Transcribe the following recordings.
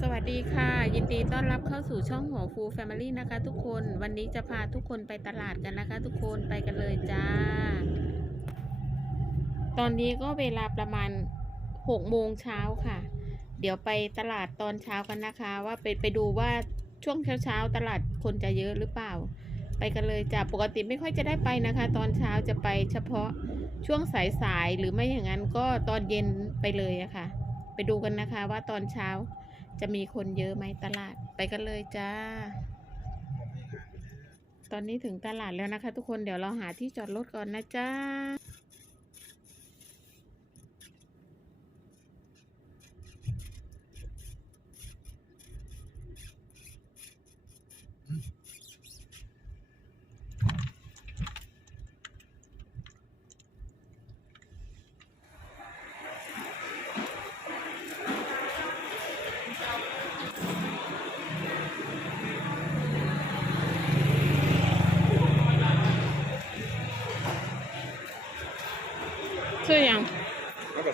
สวัสดีค่ะ ยินดีต้อนรับเข้าสู่ช่องหัวฟูแฟมิลี่นะคะ ทุกคนวันนี้จะพาทุกคนไปตลาดกันนะคะ ทุกคนไปกันเลยจ้า ตอนนี้ก็เวลาประมาณ6โมงเช้าค่ะ เดี๋ยวไปตลาดตอนเช้ากันนะคะ ว่าไปไปดูว่าช่วงเช้าเช้าตลาดคนจะเยอะหรือเปล่า ไปกันเลยจ้าปกติไม่ค่อยจะได้ไปนะคะ ตอนเช้าจะไปเฉพาะช่วงสายๆหรือไม่อย่างนั้นก็ตอนเย็นไปเลยอะค่ะ ไปดูกันนะคะว่าตอนเช้า จะมีคนเยอะไหมตลาดไปกันเลยจ้า ตอนนี้ถึงตลาดแล้วนะคะ ทุกคนเดี๋ยวเราหาที่จอดรถก่อนนะจ้า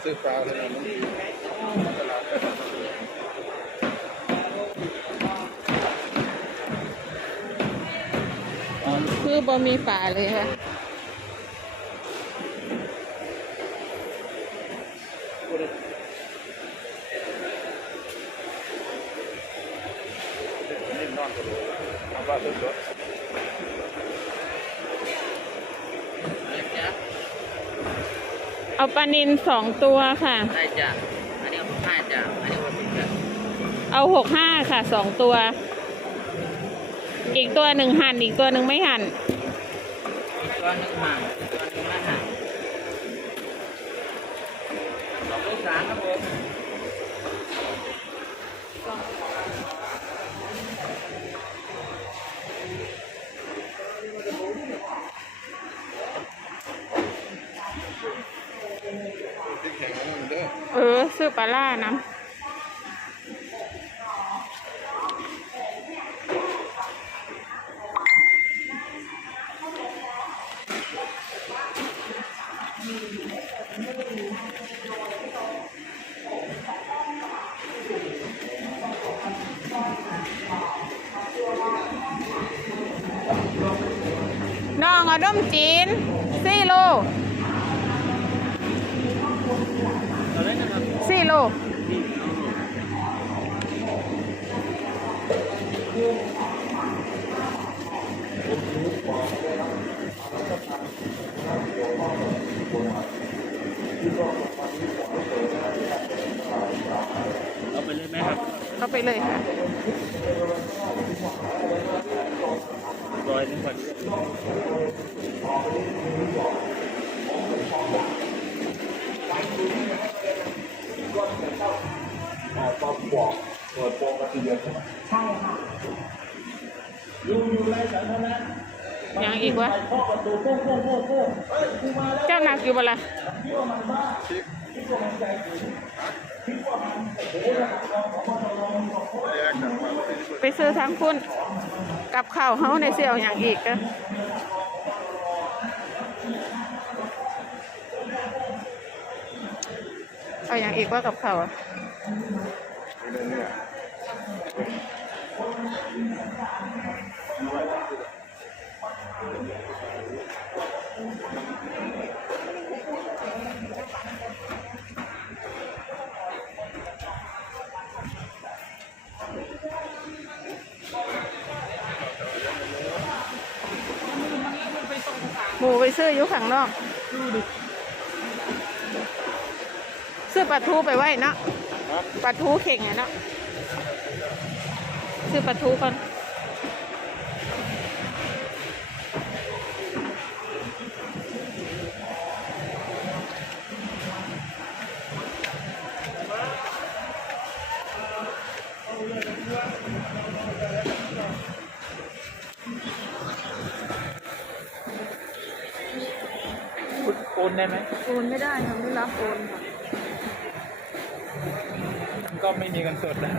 ซื้อปลาเท่านั้นตลาดก็ทำคือบะมีฝาเลยค่ะนิ่มนอนก็รู้ทำว่าซื้อรถ เอาปลานินสองตัวค่ะ ได้จ้ะ อันนี้ห้าจ้ะ อันนี้หกสิบจ้ะเอาหกห้าค่ะสองตัว อีกตัวหนึ่งหั่นอีกตัวหนึ่งไม่หั่น อีกตัวหนึ่งห่าง ปลาล่านะน้องอดมจีนสี่โล สี่โลเอาไปเลยไหมครับเข้าไปเลยค่ะร้อยหนึ่ งก่อนยังอีกวะเจ้าหนักอยู่บ่ละแยกกันมาไปซื้อทั้งคุณกับข้าวเฮาในเสี่ยวอย่างอีกก็เอาอย่างอีกว่ากับข้าวอะ เรื่องนี้หมูไปซื้ออยู่ข้างนอก ซื้อปลาทูไปไว้เนาะ ปลาทูเข่งอะเนาะซื้อปลาทูก่อนโอนได้ไหมโอนไม่ได้ค่ะไม่รับโอนค่ะ ก็ไม่มีเงินสดนะ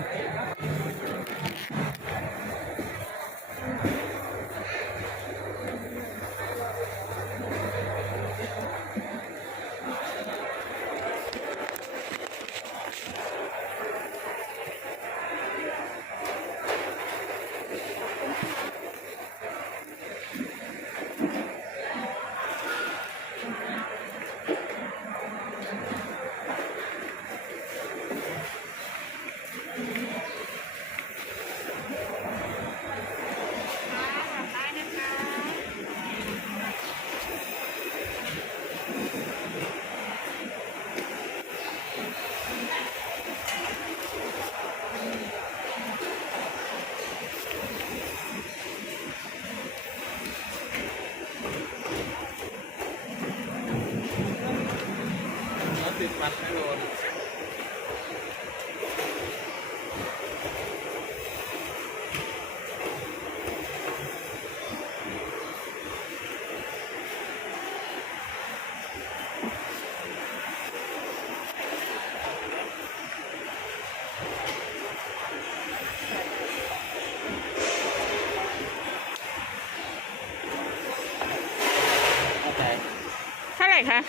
ห ร่ คะ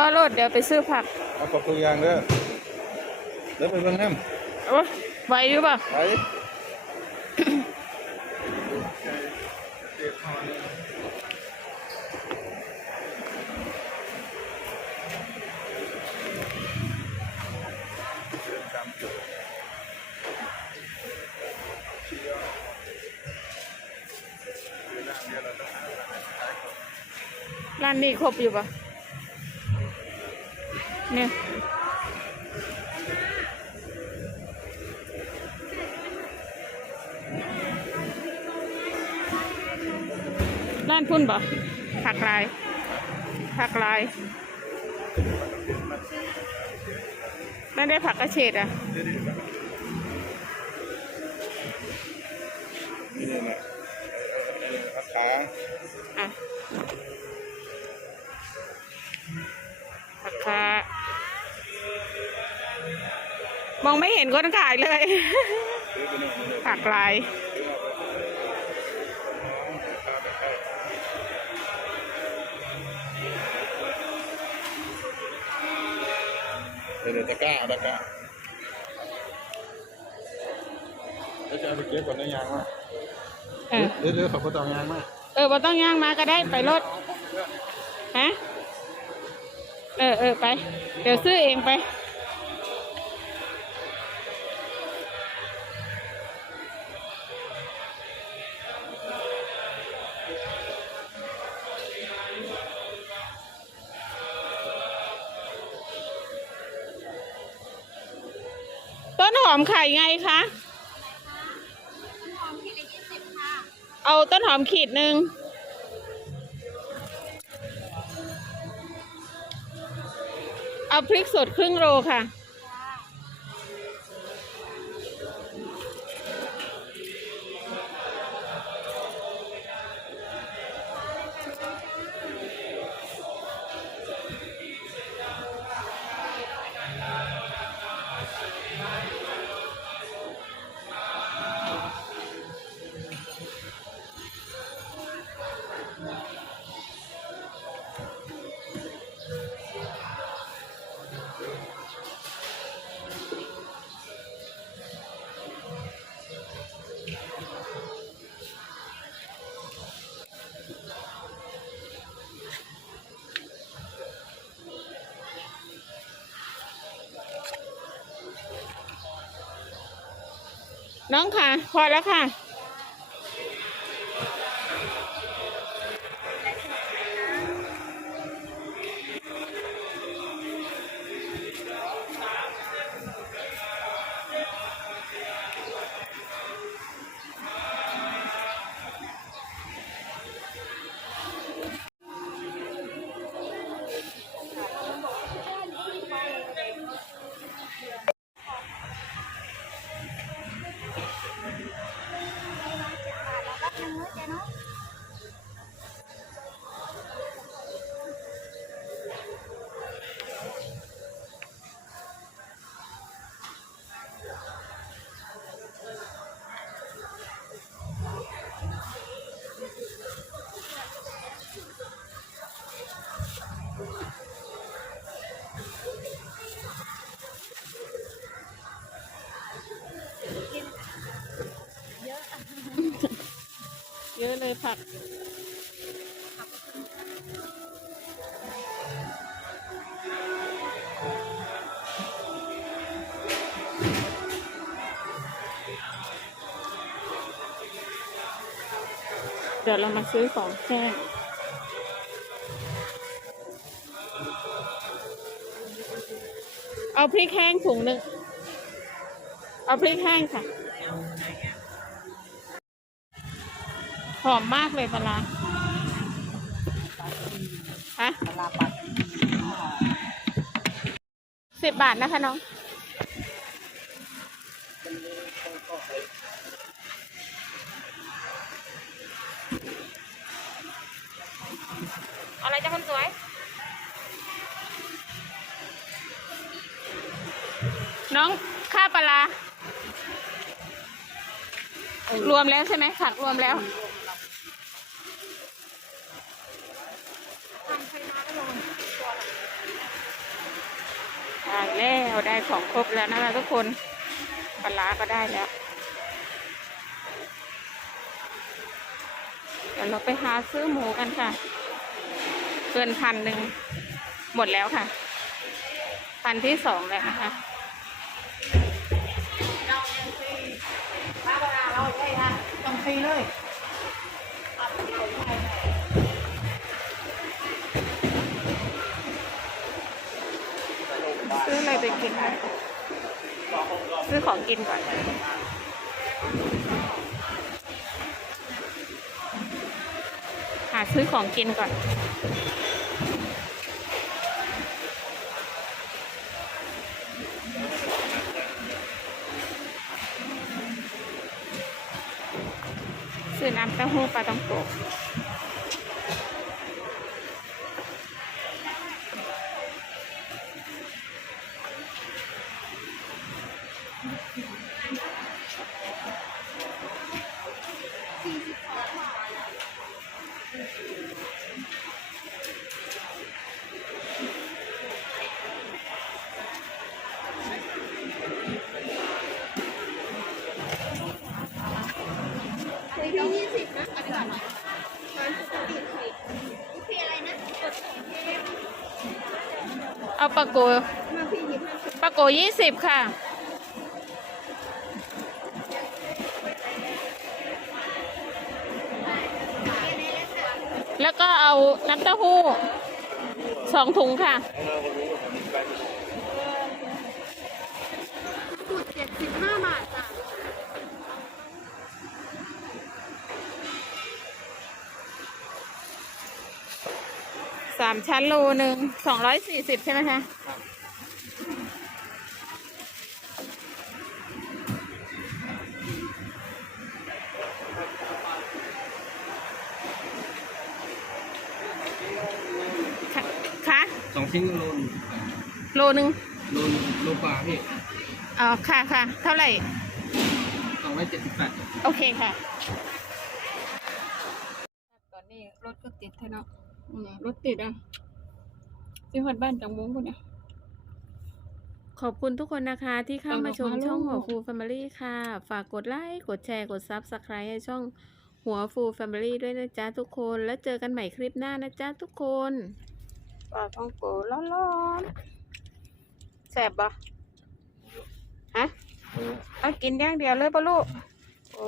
อรถเดี๋ยวไปซื้อผักเอาปลาตัวยางเด้อเด้อไปเบิ่งน้โอ้ไหวอยู่ป่ะำไปเร้านนี้ครบอยู่ป่ะ เนี่ยร้านพุ่นป่ะผักลายผักลายนั่นได้ผักกระเฉดอะนี่เนี่ยนะผักขาอะผักคาม องไม่เห็นคนขายเลยซื้อไปหนึ่งเลยผักลายเดี๋ยวเดี๋ยวตะกร้าตะกร้าแล้วจะเอาไปเก็บก่อนได้ยางมาเออเดี๋ยวเดี๋ยวเขาก็ต้องยางมาเออบ่ต้องย่างมาก็ได้ไปรถฮะเออเออไป เดี๋ยวซื้อเองไป อมไข่ไงคะ เอาต้นหอมขีดหนึ่งเอาพริกสดครึ่งโลค่ะ น้องค่ะ พอแล้วค่ะ เยผัก เดี๋ยวเรามาซื้อของแห้งเอาพริกแห้งถุงหนึ่งเอาพริกแห้งค่ะ หอมมากเลยปลาร้าฮะปลาปัดสิบบาทนะคะน้อง อะไรจะคนสวยน้องค่าปลาร้ารวมแล้วใช่ไหมผักรวมแล้ว ได้แล้วได้ ของครบแล้วนะคะทุกคนปลาก็ได้แล้วเดี๋ยวเราไปหาซื้อหมูกันค่ะ เกินพันหนึ่งหมดแล้วค่ะ พันที่สองแล้วนะคะถ้าเวลาเราใช่ค่ะต้องฟรีเลย ซื้ออะไรไปกินคะซื้อของกินก่อนหาซื้อของกินก่อนซื้อน้ำเต้าหู้ปลาต้องโกะ โกปลาโกยี่สิบค่ะ แล้วก็เอาน้ำเต้าหู้สองถุงค่ะเจ็ดสิบห้าบาทจ้ะสามชั้นโลหนึ่งสองร้อยสี่สิบใช่ไหมคะค่ะ ชิ้นโลนโลหนึ่งโลนโลกว่าพี่อ๋อค่ะค่ะ เท่าไหร่สองร้อยเจ็ดสิบแปดโอเคค่ะ ตอนนี้รถก็ติดแท้เนาะอืมรถติดอะที่หอดบ้านจังมุ้งคนเนี่ยขอบคุณทุกคนนะคะที่เข้ามาชมช่องหัวฟู Family ค่ะ ฝากกดไลค์กดแชร์กด Subscribe ให้ช่องหัวฟู Family ด้วยนะจ๊ะทุกคน แล้วเจอกันใหม่คลิปหน้านะจ๊ะทุกคน ปลาท้องโกร้อนๆแสบปะฮะเอากินอย่างเดียวเลยปะลูกโอ้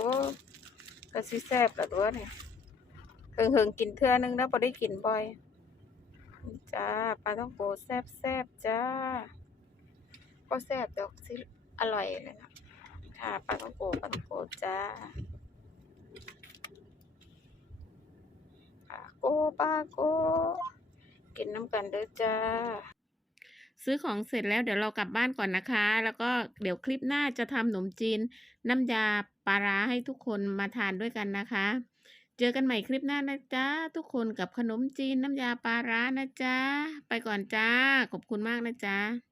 ก็สิแซ่บละตัวเนี่ยเฮิงเฮิงกินเทื่อนึงแล้วพอได้กินบ่อยจ้าปลาต้องโกแซ่บแซบจ้าก็แซ่บดอกสิอร่อยเลยนะค่ะปลาต้องโกปลาต้องโกจ้าปลาโกปลาโก กินน้ำกันเด้อจ้า ซื้อของเสร็จแล้วเดี๋ยวเรากลับบ้านก่อนนะคะ แล้วก็เดี๋ยวคลิปหน้าจะทำขนมจีน น้ำยาปลาร้าให้ทุกคนมาทานด้วยกันนะคะ เจอกันใหม่คลิปหน้านะจ๊ะทุกคนกับขนมจีนน้ำยาปลาร้านะจ๊ะไปก่อนจ้าขอบคุณมากนะจ๊ะ